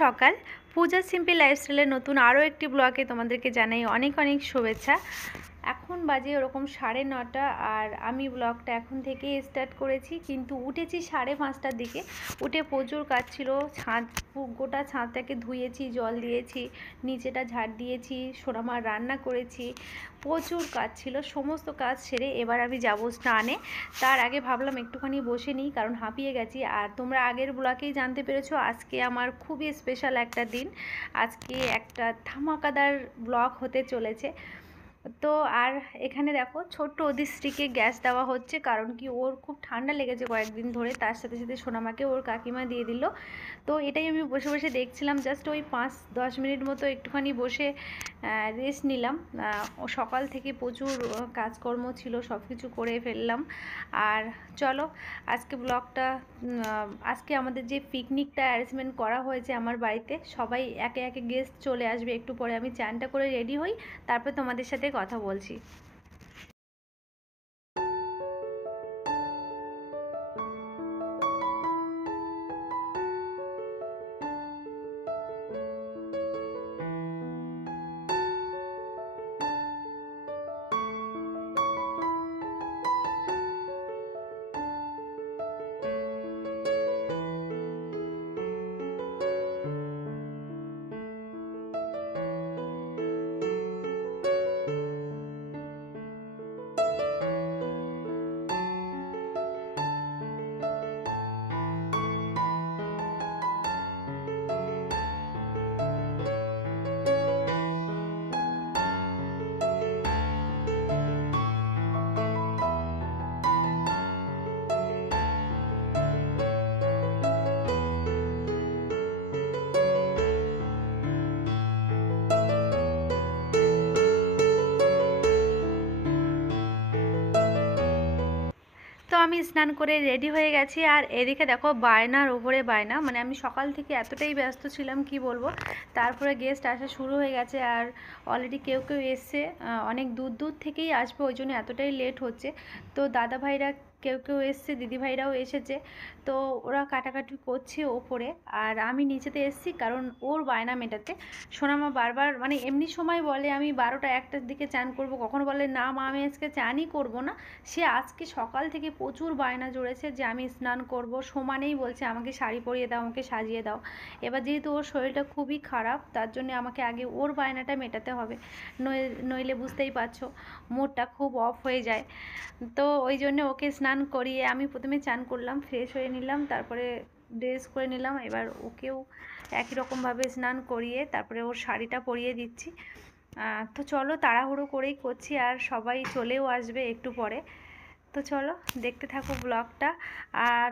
সকাল। পূজা সিম্পল লাইফস্টাইলের নতুন আরও একটি ব্লগে তোমাদেরকে জানাই অনেক অনেক শুভেচ্ছা। এখন বাজে ওরকম 9:30 আর আমি ব্লগটা এখন থেকেই স্টার্ট করেছি, কিন্তু উঠেছি 5:30টার দিকে। উঠে প্রচুর কাজ ছিল, গোটা ছাদটাকে ধুয়েছি, জল দিয়েছি, নিচেটা ঝাড় দিয়েছি, সোনামার রান্না করেছি, প্রচুর কাজ ছিল। সমস্ত কাজ সেরে এবার আমি যাব স্নানে। তার আগে ভাবলাম একটুখানি বসে নিই, কারণ হাঁপিয়ে গেছি। আর তোমরা আগের ব্লগেই জানতে পেরেছো আজকে আমার খুবই স্পেশাল একটা দিন। আজকে একটা ধামাকাদার ব্লগ হতে চলেছে। তো আর এখানে দেখো ছোট্ট অদিশ্রীকে গ্যাস দেওয়া হচ্ছে, কারণ কি ওর খুব ঠান্ডা লেগেছে কয়েকদিন ধরে। তার সাথে সাথে সোনামাকে ওর কাকিমা দিয়ে দিল। তো এটাই আমি বসে বসে দেখছিলাম, জাস্ট ওই 5-10 মিনিট মতো একটুখানি বসে রেস্ট নিলাম। ও সকাল থেকে প্রচুর কাজকর্ম ছিল, সব কিছু করে ফেললাম। আর চলো আজকে ব্লগটা, আজকে আমাদের যে পিকনিকটা অ্যারেঞ্জমেন্ট করা হয়েছে আমার বাড়িতে, সবাই একে একে গেস্ট চলে আসবে একটু পরে। আমি চানটা করে রেডি হই, তারপর তোমাদের সাথে কথা বলছি। তো আমি স্নান করে রেডি হয়ে গেছি, আর এদিকে দেখো বায়নার ওপরে বায়না। মানে আমি সকাল থেকে এতটাই ব্যস্ত ছিলাম কি বলবো। তারপরে গেস্ট আসা শুরু হয়ে গেছে, আর অলরেডি কেউ কেউ এসছে, অনেক দূর দূর থেকেই আসবে, ওই জন্য এতটাই লেট হচ্ছে। তো দাদা ভাইরা কেউ কেউ এসছে, দিদিভাইরাও এসেছে। তো ওরা কাটাকাটি করছে ওপরে, আর আমি নিচেতে এসছি কারণ ওর বায়না মেটাতে। সোনামা বারবার মানে এমনি সময় বলে আমি 12টা-1টার দিকে চান করব, কখনো বলে না মা আমি আজকে চানই করব না। সে আজকে সকাল থেকে প্রচুর বায়না জুড়েছে যে আমি স্নান করব, সমানেই বলছে আমাকে শাড়ি পরিয়ে দাও, আমাকে সাজিয়ে দাও। এবার যেহেতু ওর শরীরটা খুবই খারাপ, তার জন্য আমাকে আগে ওর বায়নাটা মেটাতে হবে, নইলে বুঝতেই পারছো মুডটা খুব অফ হয়ে যায়। তো ওই জন্য ওকে স্নান করিয়ে আমি প্রথমে চান করলাম, ফ্রেশ হয়ে নিলাম, তারপরে ড্রেস করে নিলাম। এবার ওকেও একই রকমভাবে স্নান করিয়ে তারপরে ওর শাড়িটা পরিয়ে দিচ্ছি। তো চলো তাড়াহুড়ো করেই করছি, আর সবাই চলেও আসবে একটু পরে। তো চলো দেখতে থাকো ব্লগটা। আর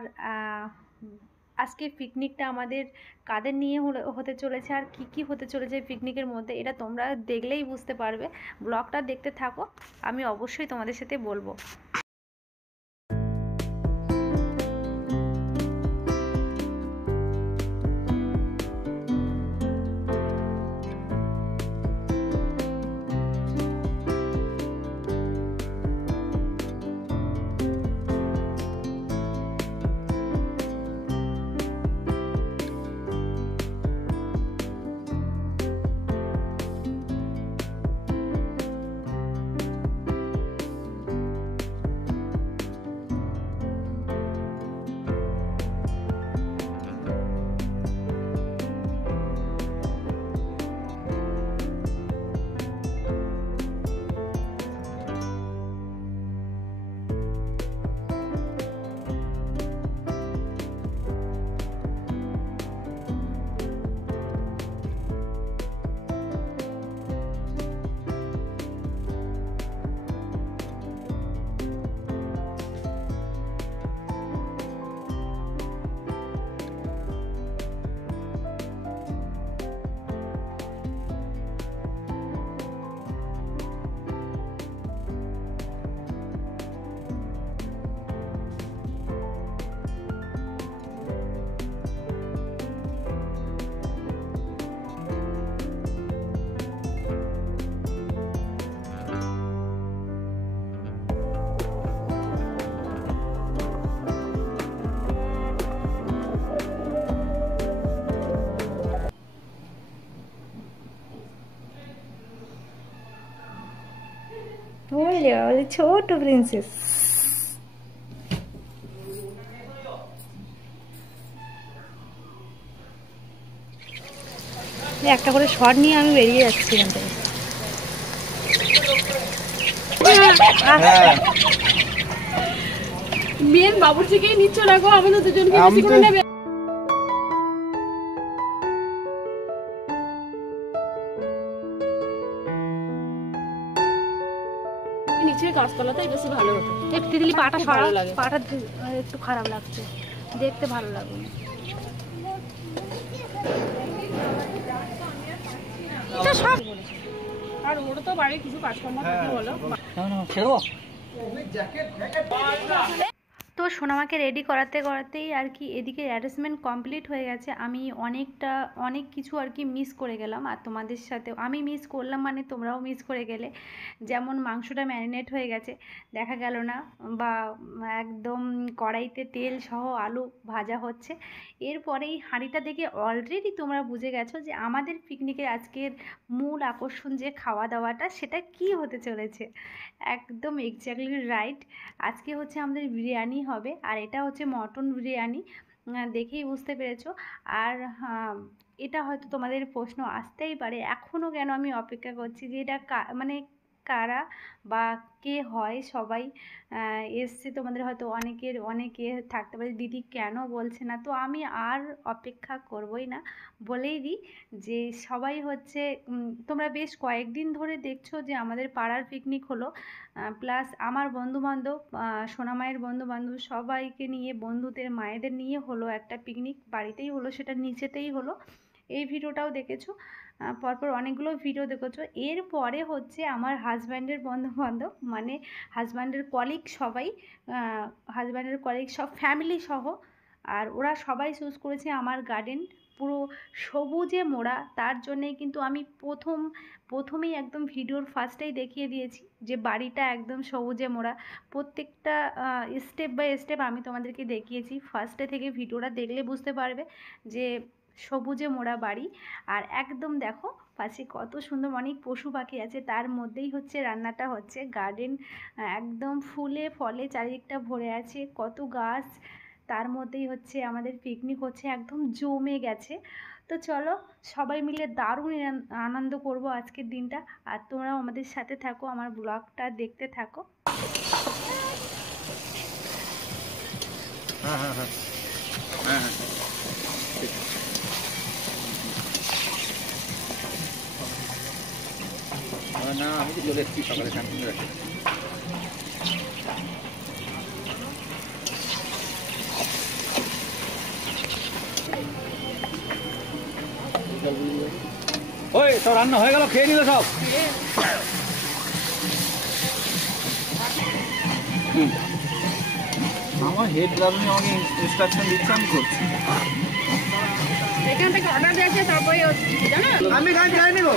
আজকে পিকনিকটা আমাদের কাদের নিয়ে হতে চলেছে, আর কি কি হতে চলেছে পিকনিকের মধ্যে, এটা তোমরা দেখলেই বুঝতে পারবে। ব্লগটা দেখতে থাকো, আমি অবশ্যই তোমাদের সাথে বলবো। বললে বলে ছোট প্রিন্সেস। একটা করে শট নিয়ে আমি বেরিয়ে যাচ্ছি এখান থেকে। মেন বাবুর্চিকেই নিচ্ছ না গো, আমাদের দুজনকে বেশি করে নেবে। নিচে গাছতলাটাই বেশি ভালো হতো। একটু দিলি পাটা সরাও, পাটা একটু খারাপ লাগছে, দেখতে ভালো লাগবে না। আর ওর তো বাড়ি কিছু কাজকর্ম থাকে বলো। তো সোনামাকে রেডি করাতে করাতেই আর কি এদিকে অ্যারেঞ্জমেন্ট কমপ্লিট হয়ে গেছে। আমি অনেক কিছু আর কি মিস করে গেলাম, আর তোমাদের সাথে আমি মিস করলাম মানে তোমরাও মিস করে গেলে। যেমন মাংসটা ম্যারিনেট হয়ে গেছে, দেখা গেল না, বা একদম কড়াইতে তেল সহ আলু ভাজা হচ্ছে। এরপরেই হাঁড়িটা দেখে অলরেডি তোমরা বুঝে গেছো যে আমাদের পিকনিকের আজকের মূল আকর্ষণ যে খাওয়া দাওয়াটা সেটা কি হতে চলেছে। একদম এক্স্যাক্টলি রাইট। আজকে হচ্ছে আমাদের বিরিয়ানি হবে, আর এটা হচ্ছে মটন বিরিয়ানি, দেখেই বুঝতে পেরেছো। আর এটা হয়তো তোমাদের প্রশ্ন আসতেই পারে এখনও কেন আমি অপেক্ষা করছি যে এটা মানে কারা বা কে হয়। সবাই এসছে, তোমাদের হয়তো অনেকে থাকতে পারে দিদি কেন বলছে না। তো আমি আর অপেক্ষা করবই না, বলেই দিই যে সবাই হচ্ছে তোমরা বেশ কয়েকদিন ধরে দেখছো যে আমাদের পাড়ার পিকনিক হলো, প্লাস আমার বন্ধুবান্ধব, সোনামায়ের বন্ধুবান্ধব সবাইকে নিয়ে, বন্ধুদের মায়েদের নিয়ে হলো একটা পিকনিক, বাড়িতেই হলো, সেটা নিচেতেই হলো। এই ভিডিওটাও দেখেছো, পরপর অনেকগুলো ভিডিও দেখেছো। এরপরে হচ্ছে আমার হাজব্যান্ডের বন্ধুবান্ধব মানে হাজব্যান্ডের কলিগ, সবাই হাজব্যান্ডের কলিগ সব ফ্যামিলি সহ, আর ওরা সবাই চুজ করেছে আমার গার্ডেন পুরো সবুজে মোড়া। তার জন্যেই কিন্তু আমি প্রথমেই একদম ভিডিওর ফার্স্টেই দেখিয়ে দিয়েছি যে বাড়িটা একদম সবুজে মোড়া। প্রত্যেকটা স্টেপ বাই স্টেপ আমি তোমাদেরকে দেখিয়েছি, ফার্স্টে থেকে ভিডিওটা দেখলে বুঝতে পারবে যে সবুজে মোড়া বাড়ি। আর একদম দেখো পাশে কত সুন্দর অনেক পশু পাখি আছে, তার মধ্যেই হচ্ছে রান্নাটা হচ্ছে। গার্ডেন একদম ফুলে ফলে চারিদিকটা ভরে আছে, কত গাছ, তার মধ্যেই হচ্ছে আমাদের পিকনিক হচ্ছে, একদম জমে গেছে। তো চলো সবাই মিলে দারুণ আনন্দ করব আজকের দিনটা, আর তোমরাও আমাদের সাথে থাকো, আমার ব্লগটা দেখতে থাকো। হ্যাঁ হ্যাঁ হ্যাঁ হ্যাঁ হ্যাঁ না, আমি তো চলে এসেছি সকালে স্যামসুংয়ে রাখি। ওই সব রান্না হয়ে গেল, খেয়ে নিল সব। আমার হেড গার্লনি আমাকে ইনস্ট্রাকশন দিচ্ছে, আমি করছি। এখান থেকে অর্ডার দিয়েছে তারপরে জানো আমি গান চাই নিব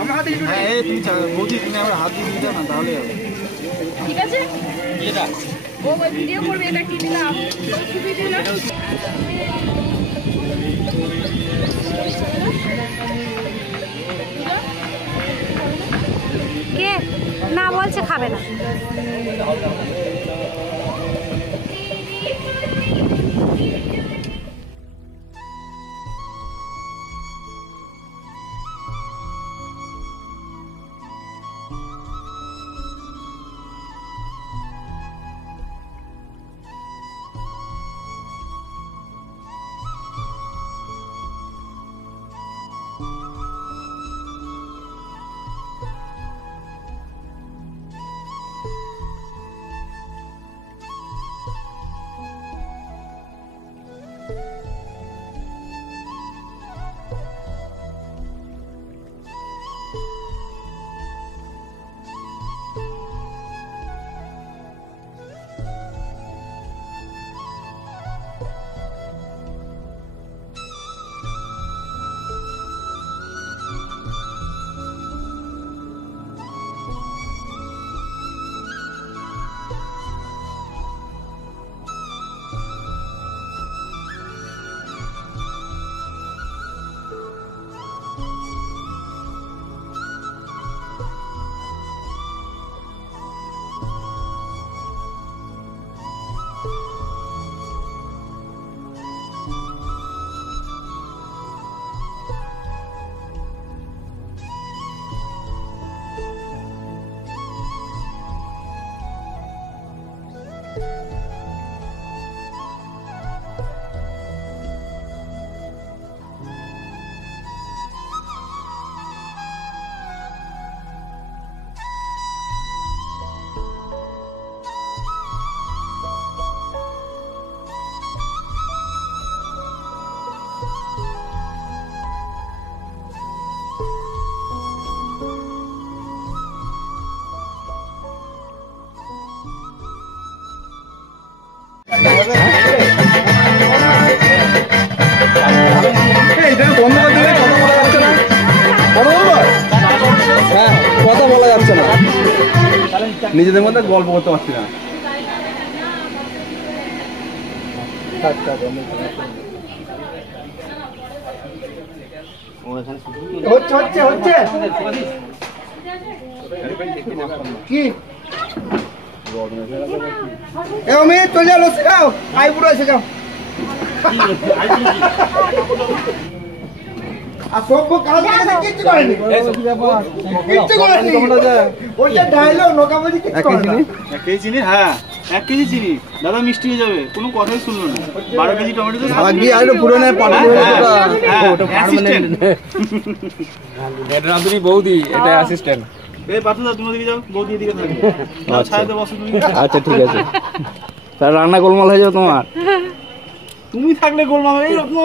আমার হাতে একটু। হ্যাঁ এই তুমি বৌদি তুমি আমার হাত দিয়ে দিও না, তাহলে হবে। ঠিক আছে এটা ও ভিডিও করবে, এটা কি দিলাম ছবি দিলাম। কে না বলছে খাবে না। নিজেদের মধ্যে গল্প করতে পারছি না। হচ্ছে কি চলে যাও লস্যি খাও, আই পুরো এসে যাও। আর সব কাজ কিচ্ছু করেনি, কিচ্ছু করেনি। ওইটা ডায়লগ নোকাবাজি কিচ্ছু করেনি। 1 কেজি চিনি, হ্যাঁ 1 কেজি চিনি দাদা, মিষ্টি হয়ে যাবে, কোনো কথাই শুনলো না। 12 কেজি টমেটো তো আগে আইলো পুরনো পার্টি ওটা পার্মানেন্ট। এটা রাঁধুনি বৌদি, এটা অ্যাসিস্ট্যান্ট। এই পাতুদা তুমি ওদিকে যাও, বৌদি এদিকে থাকবে। ছায়াতে বসো তুমি। আচ্ছা ঠিক আছে, তাহলে রান্না গোলমাল হয়ে যাবে তোমার। তুমি থাকলে গোলমাল, এই রকম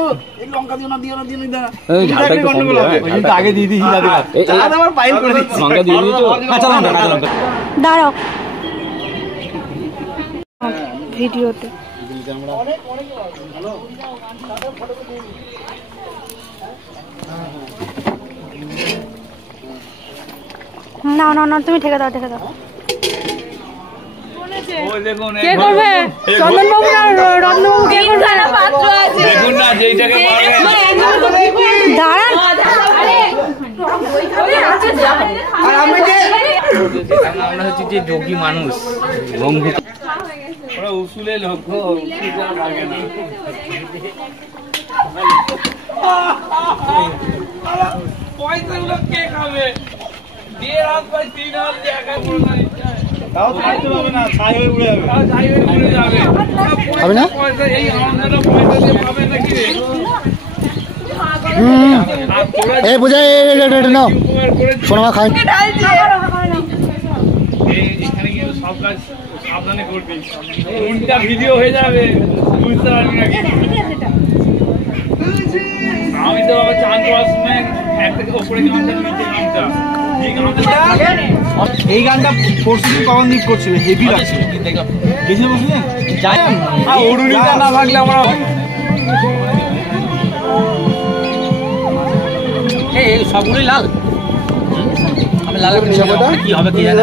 এই লঙ্কা দিও না, দিও না, দিও না, দিও না। এই ঝালটা একটু কম দিও, ওই কিন্তু আগে দিয়ে দিই দাদা, দাদা আমার বাইন করে দিচ্ছি। লঙ্কা দিয়ে দিয়েছো? কাঁচা লঙ্কা, কাঁচা লঙ্কা। দাঁড়াও ভিডিওতে। না না না, তুমি ঠেকে দাও, ঠেকে দাও। ওই দেখুন, কে করবে? চন্দন বাবু না রত্নবাবু কে করবে? পাত্র আছে। দেখুন না যেইটাকে পারবে। দাঁড়ান, আর আমি যে আমরা হচ্ছে যে যোগী মানুষ, গম্ভীর। ওরা উসুলে লোক, উসুল ছাড়া লাগে না। পয়সাগুলো কে খাবে? 1.5 হাত বাই 3 হাত জায়গা পুরো না। তাও থাকতে পারবে না, ছাই হয়ে উড়ে যাবে। যাই হয়ে উড়ে যাবে। হবে না? পয়সা এই আনন্দটা পয়সা দিয়ে পাবে নাকি রে? আর তোরা এই বুঝাই এটা নাও উপকার করেছিস। সোনা খাই। এখানে কিন্তু সব কাজ সাবধানে করবি, কোনটা ভিডিও হয়ে যাবে বুঝতে পারবি না। আমি তো বাবা চান করার সময় একটা ওপরে গামছা নিচে গামছা, এই গামছা এই গানটা পরশুদিন কখন দিক করছিল, হেভি লাগছিল। গেছিল বসলে যাই ওড়ুনিটা না থাকলে আমরা এই সবগুলোই লাল। আমি লাল কি হবে কি জানি।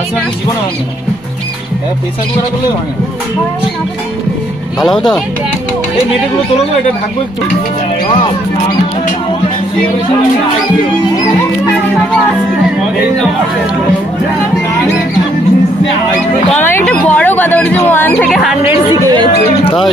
আসলে জীবনে ভাঙে না, প্রেসার কুকার করলে ভাঙে। ভালো হতো। এই নেটেগুলো তোলো গো, এটা ঢাকবো একটু। আমার একটা বড় কথা বলছে, 1 থেকে 100 শিখে গেছে। তাই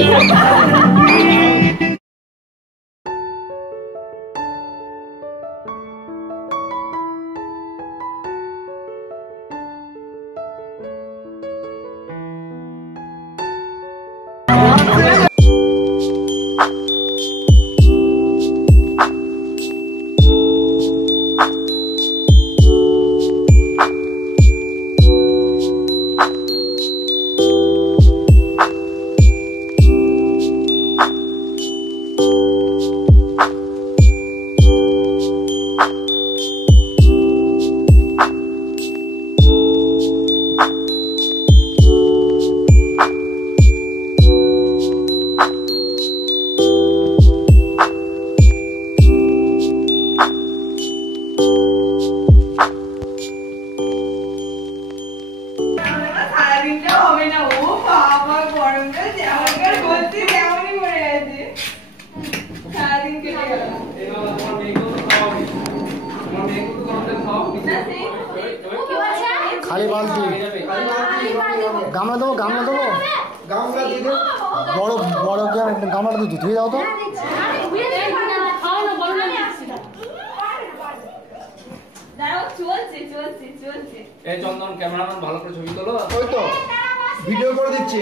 খালি বালতি গামলা দেবো, গামলা দেবো, গামলা দিয়ে দেবো, বড় বড় গামলাটা দিয়ে ধুয়ে দাও তো। এই চন্দন ক্যামেরাম্যান ভালো করে ছবি তোলো। ওই তো ভিডিও করে দিচ্ছে।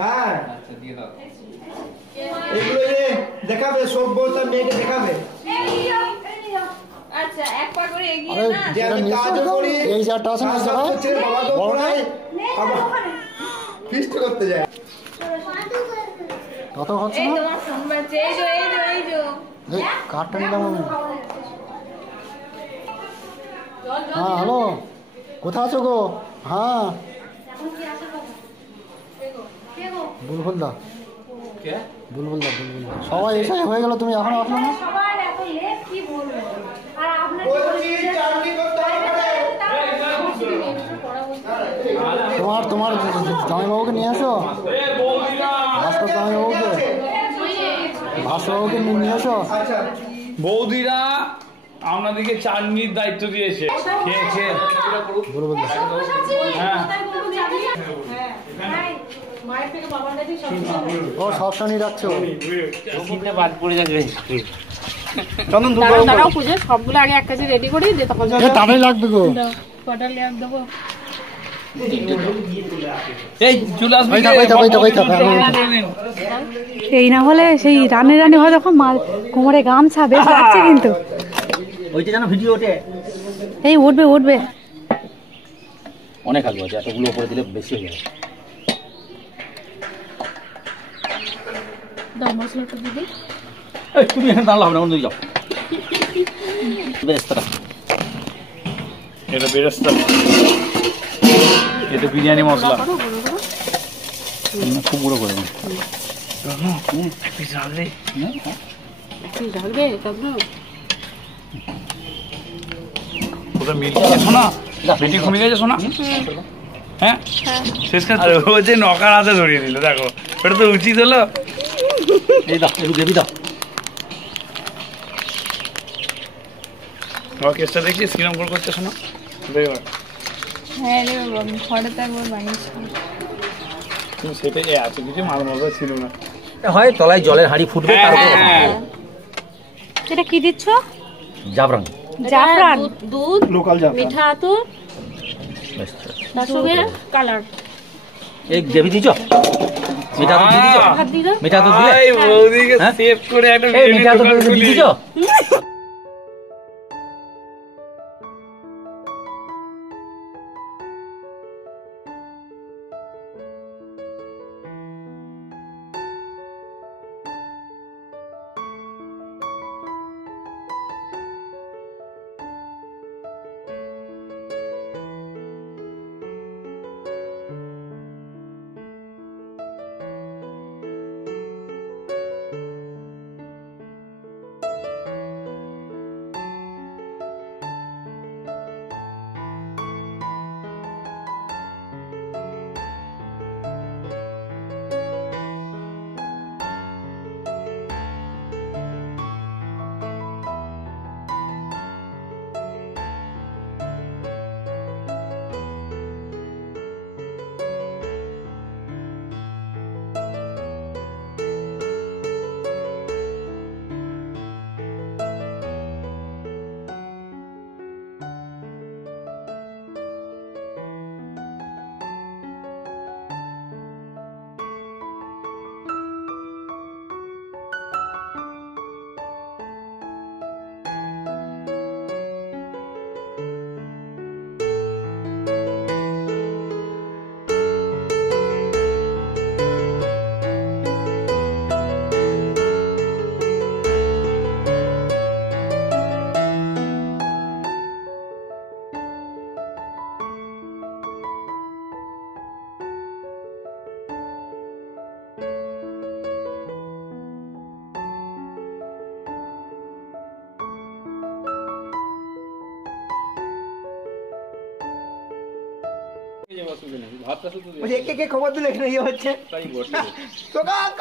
হ্যাঁ আচ্ছা দিয়ে দাও। এগুলো দেখাবে, সব বলতে মেয়েকে দেখাবে আচ্ছা এক পা করে এগিয়ে আরে না। যে আমি কাজ করি। এই চারটা আছে না, বাবাকে পড়াই, আবার ফিস্ট করতে যায়। কত হচ্ছে এই না? তোমার ফোন বাজছে, এই যে এই যে এই যে এই কার্ডটা নিলাম আমি। হ্যাঁ হ্যালো, কোথায় আছো গো? হ্যাঁ বুলবুল দা, বুলবুল দা, বুলবুল দা, সবাই এসে হয়ে গেল, তুমি এখনো আসলো না? সবার এত লেট কি বলবো, আর আপনার তোমার জামাইবাবুকে নিয়ে আসো, ভাস্কর জামাইবাবুকে, ভাস্করবাবুকে নিয়ে আসো। বৌদিরা আপনাদেরকে চাটনির দায়িত্ব দিয়েছে, খেয়ে খেয়ে হ্যাঁ ও সব শনি রাখছো। বাদ পড়ে যাবে। চন্দন দাঁড়াও পুজো সবগুলো আগে এক কাছে রেডি করি দিয়ে তখন তাড়াতাড়ি লাগবে গো। কটা লেয়ার দেবো। এই চলে আসবে। এই না হলে সেই রানে রানে হয় যখন মাল কোমরে গামছা বেশ লাগছে কিন্তু ওইটা যেন ভিডিও ওঠে। এই উঠবে উঠবে। অনেক আলু আছে, এতগুলো উপরে দিলে বেশি হয়ে যাবে। দাও মশলাটা দিদি। এই তুমি এখানে দাঁড়ালো হবে না, অন্য যাও। বেরেস্তাটা, এটা বেরেস্তা, এটা বিরিয়ানি মশলা খুব গুঁড়ো করে দেবো। ঢালবে তারপর ওটা মিল শোনা, পেটি কমে গেছে শোনা। হ্যাঁ শেষকাল ও যে নকার হাতে ধরিয়ে দিল, দেখো ওটা তো উচিত হলো। এই দাও একটু গ্রেভি দাও। আমার কেসটা দেখছি শ্রীরাম গোল করতে শোনা। হ্যাঁ রে ঘরেতে একবার বানিয়েছি। তুমি সেটাই আছে, কিছু মাল মশলা ছিল না। হয় তলায় জলের হাঁড়ি ফুটবে, তারপরে এটা কি দিচ্ছ? জাফরান। জাফরান, দুধ, লোকাল জাফরান, মিঠা আতর, তার সঙ্গে কালার। এই গ্রেভি দিছো, মিঠা তো দিছো, ভাত দিয়ে দাও। মিঠা তো দিলে, ভাই বৌদিকে হ্যাঁ? সেভ করে একটা এই মিঠা তো দিছো। খবর দিলে এখানে ইয়ে হচ্ছে,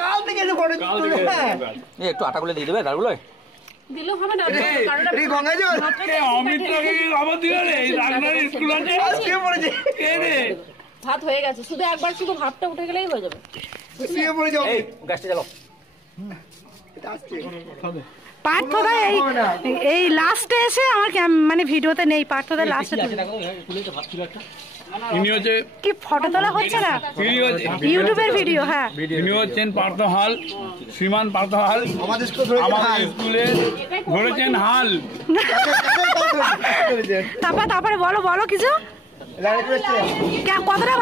কাল থেকে একটু আটা গুলো দিয়ে দেবে দাঁড়গুলো। দিলেও হবে না, ভাত হয়ে গেছে, শুধু একবার শুধু ভাতটা উঠে গেলেই হয়ে যাবে। গ্যাসটা চালো। পার্থদা এই লাস্টে এসে আমার মানে ভিডিওতে নেই, পার্থদা লাস্টে কি ফটো তোলা হচ্ছে না, ইউটিউবের ভিডিও। হ্যাঁ ইনি হচ্ছেন পার্থ হাল, শ্রীমান পার্থ হাল, আমাদের স্কুলে ধরেছেন হাল। তারপরে বলো বলো কিছু। কতটা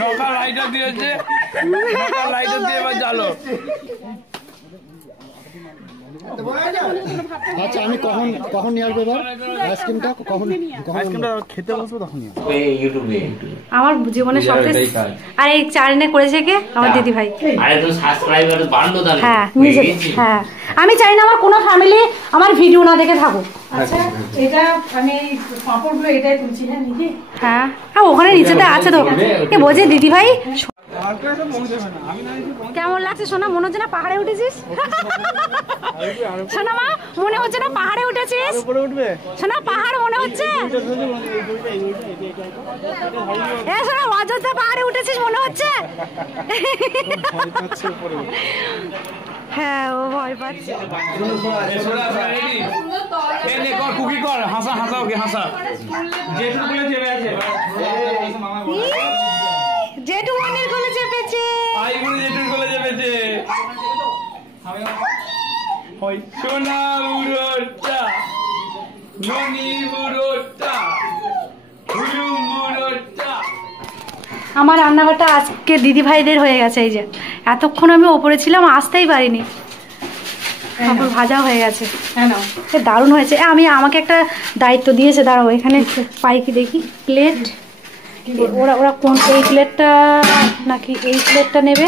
নৌকা লাইটার দিয়েছে, নৌকা লাইটার দিয়ে এবার জ্বালো। আচ্ছা আমি কখন নিয়ে আসবো এবার আইসক্রিমটা? কখন আইসক্রিমটা খেতে বসবো তখনই। আমার জীবনে সবচেয়ে আর এই চ্যানেলে করেছে কে? আমার দিদি ভাই। হ্যাঁ নিজে। হ্যাঁ আমি চাই না আমার কোনো ফ্যামিলি আমার ভিডিও না দেখে থাকুক। আচ্ছা এটা আমি পাঁপড়গুলো এটাই তুলছি। হ্যাঁ নিবি? হ্যাঁ আর ওখানে নিচেতে আছে তো কে বোঝে দিদি ভাই। কেমন লাগছে সোনা? মনে হচ্ছে না পাহাড়ে উঠেছিস? সোনা মা মনে হচ্ছে না পাহাড়ে উঠেছিস? সোনা পাহাড় মনে হচ্ছে? সোনা অযোধ্যা পাহাড়ে উঠেছিস মনে হচ্ছে? হ্যাঁ ও ভয় পাচ্ছে। কুকি কর, হাসা হাসা ওকে হাসা। জেঠু মনির কোলে চেপেছে। আই বলে জেঠুর কোলে চেপেছে। সোনা বুড়োটা, ননি বুড়োটা, হুলুম বুড়োটা। আমার রান্নাঘরটা আজকে দিদি ভাইদের হয়ে গেছে। এই যে এতক্ষণ আমি ওপরে ছিলাম, আসতেই পারিনি। পাঁপড় ভাজা হয়ে গেছে। হ্যাঁ না দারুণ হয়েছে। আমাকে একটা দায়িত্ব দিয়েছে, দাঁড়াও এখানে পাই কি দেখি প্লেট। ওরা কোন এই প্লেটটা নাকি এই প্লেটটা নেবে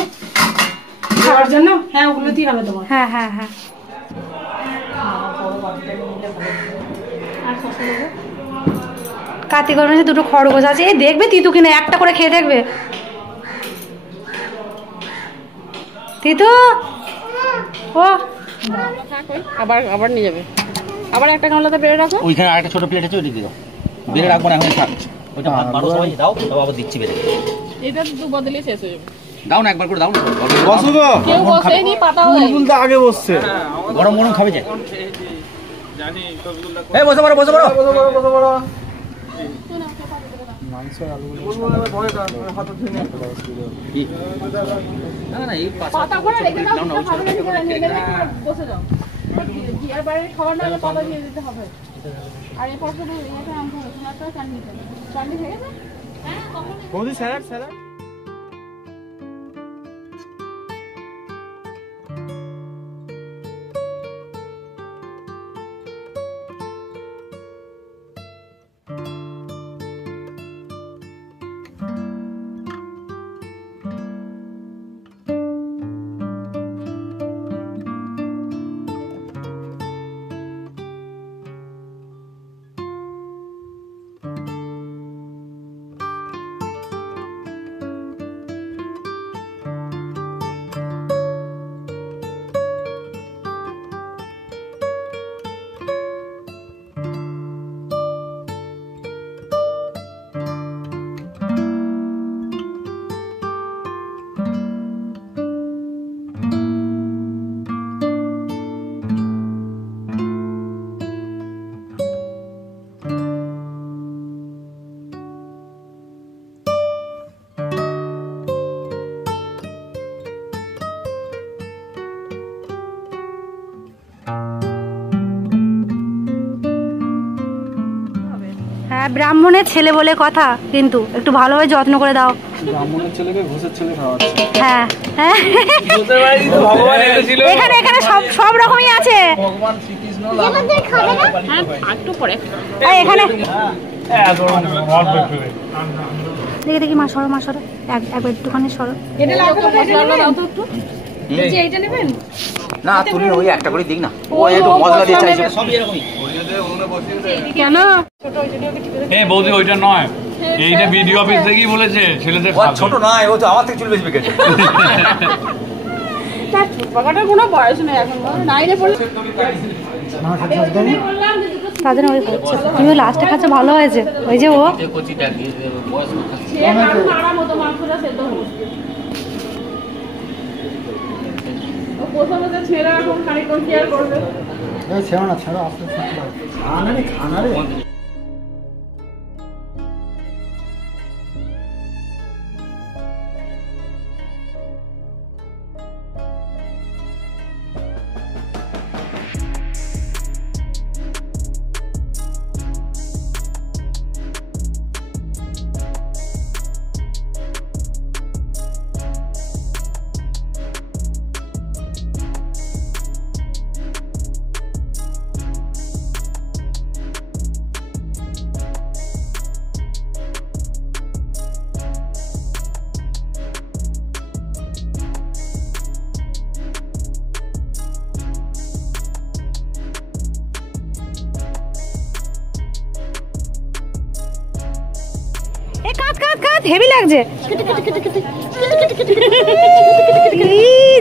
খাওয়ার জন্য? হ্যাঁ ওগুলোতেই হবে তোমার। হ্যাঁ হ্যাঁ হ্যাঁ। কার্তিক গণেশে দুটো খরগোশ আছে। এই দেখবে তিতু কিনা একটা করে খেয়ে দেখবে। তিতু ও আবার নিয়ে যাবে। আবার একটা গামলাতে বেড়ে রাখো। ওইখানে আরেকটা ছোট প্লেট আছে, ওইটা দিয়ে দাও। বেড়ে রাখবো না, এখন থাক। ওইটা বারো সবাই দাও, আবার দিচ্ছি বেড়ে। এটা দু বদলে শেষ হয়ে যাবে। দাও না একবার করে দাও না। বসো তো। কেউ বসেনি, পাতা হয়ে বুলবুল আগে বসছে। গরম গরম খাবে যে। এই বসে পড়ো বসে পড়ো। না না এই পাতা করে রেখে দাও। খাবে না করে নিয়ে গেলে বসে যাও। আর বাইরে খাবার না হলে পাতা দিয়ে দিতে হবে। আর এই পাশে এটা আনতে হবে। তোমার তো চাটনি খাবে। চাটনি খেয়ে যাবে? হ্যাঁ কখন? বৌদি স্যালাড স্যালাড। হ্যাঁ ব্রাহ্মণের ছেলে বলে কথা, কিন্তু একটু ভালোভাবে যত্ন করে দাও। ব্রাহ্মণের ছেলেকে ঘোষের ছেলে খাওয়াচ্ছে। হ্যাঁ হ্যাঁ এখানে এখানে সব রকমই আছে। ভগবান শ্রীকৃষ্ণ একটু পরে এখানে দেখি দেখি মা সরো একবার একটুখানি সরো। এটা লাগবে, মশলাটা দাও তো একটু। এই যে এইটা নেবেন না, তুমি ওই একটা করে দিক না। ও একটু মশলা দিয়ে চাইছে সবই এরকমই। কেন বৌদি ওইটা নয়, এইটা বিডিও অফিস থেকেই বলেছে ছেলেদের ছোট নয়, ও তো আমার থেকে চুল বেশি বিকেছে। বাগাটার কোনো বয়স নেই এখন, নাইনে পড়লে তাদের ওই হচ্ছে। তুমি লাস্টে খাচ্ছে ভালো হয়েছে। ওই যে ও নাড়া মতো মাংসটা সেদ্ধ হলো। বসে বসে ছেড়ে এখন খানিকক্ষণ কেয়ার করবে। ছেড়ো না, ছেড়ো আস্তে আস্তে খানা রে। হেভি লাগছে।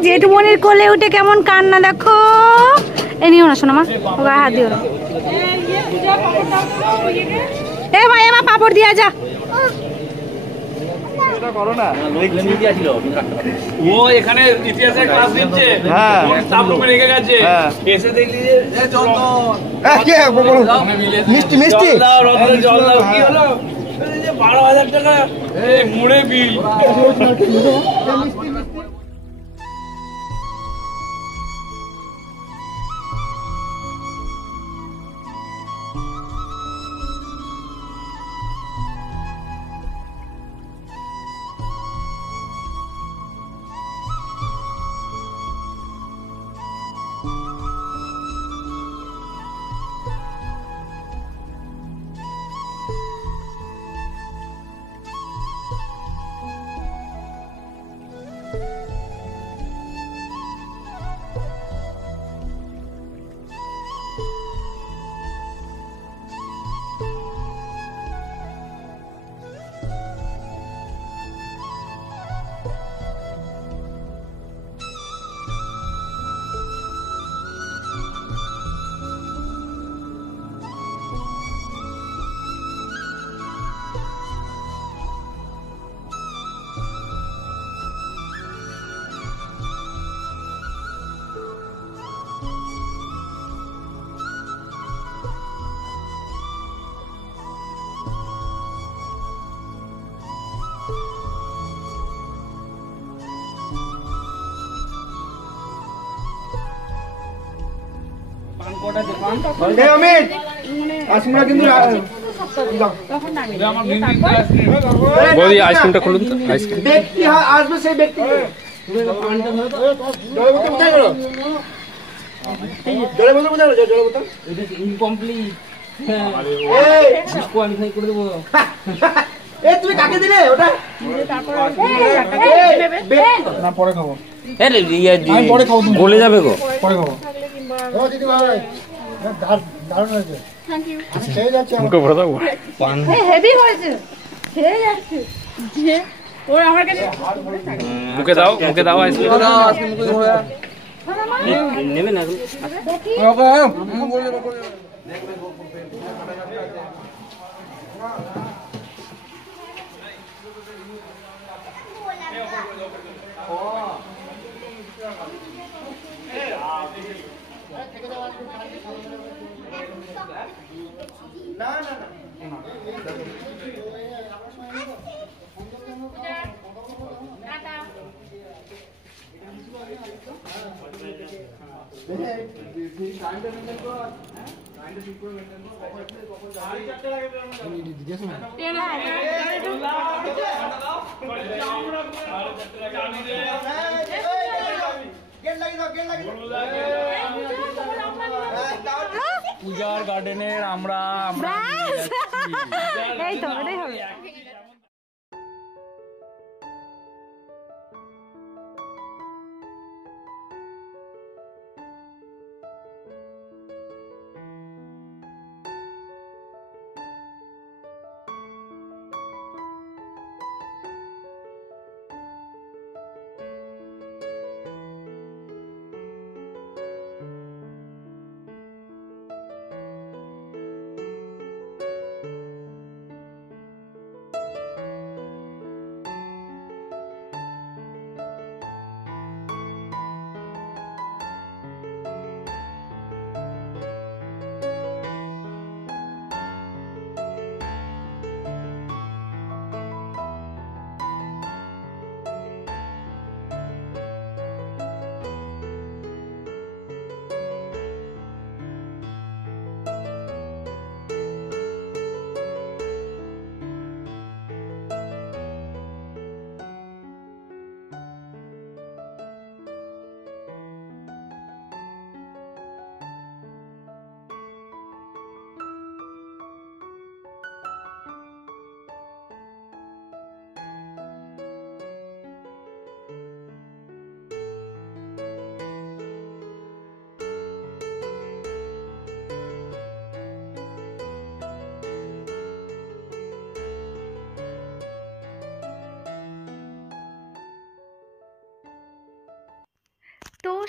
জেঠমনির কোলে উঠে কেমন কান্না দেখো। এ নিও না শোনো মা, ও গায়ে হাত দিও না। এ মা পাপড় দিয়া যা। ও এখানে ইতিহাসের ক্লাস নিচ্ছে, হ্যাঁ। স্টাফ রুমে রেখে গেছে, হ্যাঁ। এসে দেখলি মিষ্টি মিষ্টি জল দাও কি হলো, 12,000 টাকা মুড়ে বিল। অমিত আইসক্রিমটা কিন্তু তখন নামিয়ে আমার দিয়ে বিল তারপর বৌদি আইসক্রিমটা খুলুন তো আইসক্রিম ব্যক্তি আসবে সেই ব্যক্তি জলের বোতল কোথায় গেল জলের বোতল কোথায় গেল জলের বোতল ইনকমপ্লিট ডিসকোয়ালিফাই করে দেবো। এই তুমি কাকে দিলে ওটা না পরে খাবো আমি পরে খাবো গলে যাবে গো। পরে খাবো ও দিদি ভাই দারুণ হয়েছে থ্যাংক ইউ। আমি খেয়ে যাচ্ছি মুখে ভরে দাও। হেভি হয়েছে, খেয়ে যাচ্ছে। যে ওর আমার কাছে মুখে দাও, মুখে দাও আইসক্রিম। নেবে না পূজার গার্ডেনের আমরা এই তো এটাই হবে।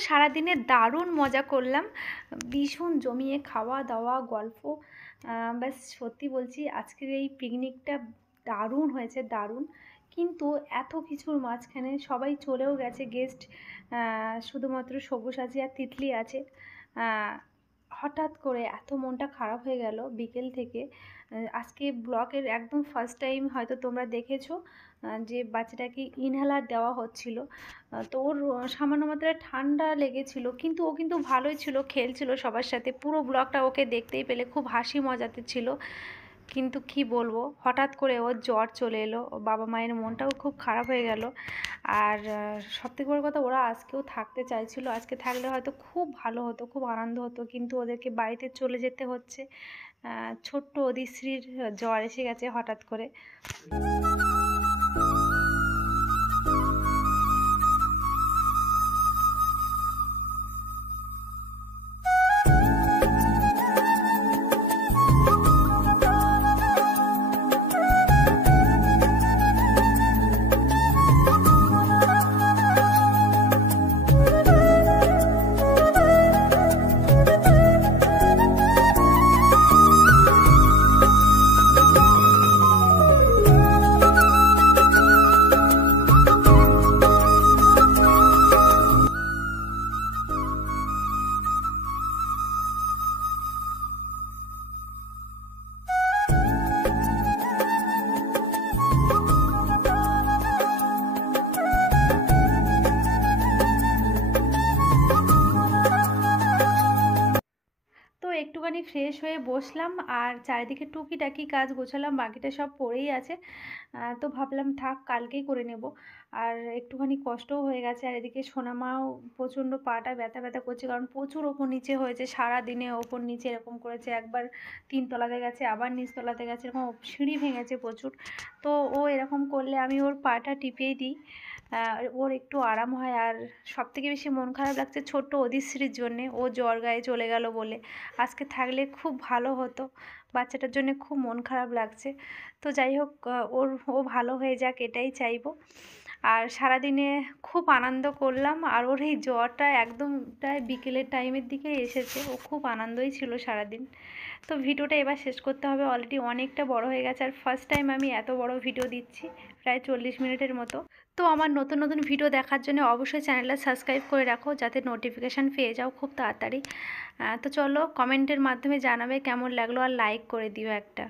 সারাদিনে দারুণ মজা করলাম, ভীষণ জমিয়ে খাওয়া দাওয়া গল্প। ব্যাস সত্যি বলছি আজকের এই পিকনিকটা দারুণ হয়েছে, দারুণ। কিন্তু এত কিছুর মাঝখানে সবাই চলেও গেছে গেস্ট, শুধুমাত্র সব্যসাচী আর তিতলি আছে। হঠাৎ করে এত মনটা খারাপ হয়ে গেল বিকেল থেকে। আজকে ব্লগের একদম ফার্স্ট টাইম হয়তো তোমরা দেখেছো যে বাচ্চাটাকে ইনহেলার দেওয়া হচ্ছিল। তো ওর সামান্য মাত্রায় ঠান্ডা লেগেছিল, কিন্তু ও কিন্তু ভালোই ছিল, খেলছিল সবার সাথে। পুরো ব্লগটা ওকে দেখতেই পেলে, খুব হাসি মজাতে ছিল। কিন্তু কি বলবো, হঠাৎ করে ওর জ্বর চলে এলো, ও বাবা মায়ের মনটাও খুব খারাপ হয়ে গেল। আর সবথেকে বড় কথা, ওরা আজকেও থাকতে চাইছিল, আজকে থাকলে হয়তো খুব ভালো হতো, খুব আনন্দ হতো, কিন্তু ওদেরকে বাড়িতে চলে যেতে হচ্ছে। ছোট্ট অদিশ্রীর জ্বর এসে গেছে হঠাৎ করে। একটুখানি ফ্রেশ হয়ে বসলাম আর চারিদিকে টুকিটাকি কাজ গোছালাম, বাকিটা সব পড়েই আছে। তো ভাবলাম থাক, কালকেই করে নেব। আর একটুখানি কষ্টও হয়ে গেছে। আর এদিকে সোনামাও প্রচণ্ড পাটা ব্যথা ব্যথা করছে, কারণ প্রচুর ওপর নিচে হয়েছে, সারা দিনে ওপর নিচে এরকম করেছে। একবার 3 তলাতে গেছে, আবার নিচ তলাতে গেছে, এরকম সিঁড়ি ভেঙেছে প্রচুর। তো ও এরকম করলে আমি ওর পাটা টিপিয়ে দিই, ওর একটু আরাম হয়। আর সবথেকে বেশি মন খারাপ লাগছে ছোট্ট অদিশ্রীর জন্যে, ও জ্বর গায়ে চলে গেল বলে। আজকে থাকলে খুব ভালো হতো, বাচ্চাটার জন্য খুব মন খারাপ লাগছে। তো যাই হোক, ও ভালো হয়ে যাক, এটাই চাইবো। আর সারাদিনে খুব আনন্দ করলাম। আর ওর এই জ্বরটা একদম প্রায় বিকেলের টাইমের দিকে এসেছে, ও খুব আনন্দই ছিল সারাদিন। তো ভিডিওটা এবার শেষ করতে হবে, অলরেডি অনেকটা বড় হয়ে গেছে। আর ফার্স্ট টাইম আমি এত বড় ভিডিও দিচ্ছি, প্রায় 40 মিনিটের মতো। তো আমার নতুন নতুন ভিডিও দেখার জন্য অবশ্যই চ্যানেলটা সাবস্ক্রাইব করে রাখো, যাতে নোটিফিকেশান পেয়ে যাও খুব তাড়াতাড়ি। তো চলো, কমেন্টের মাধ্যমে জানাবে কেমন লাগলো, আর লাইক করে দিও একটা।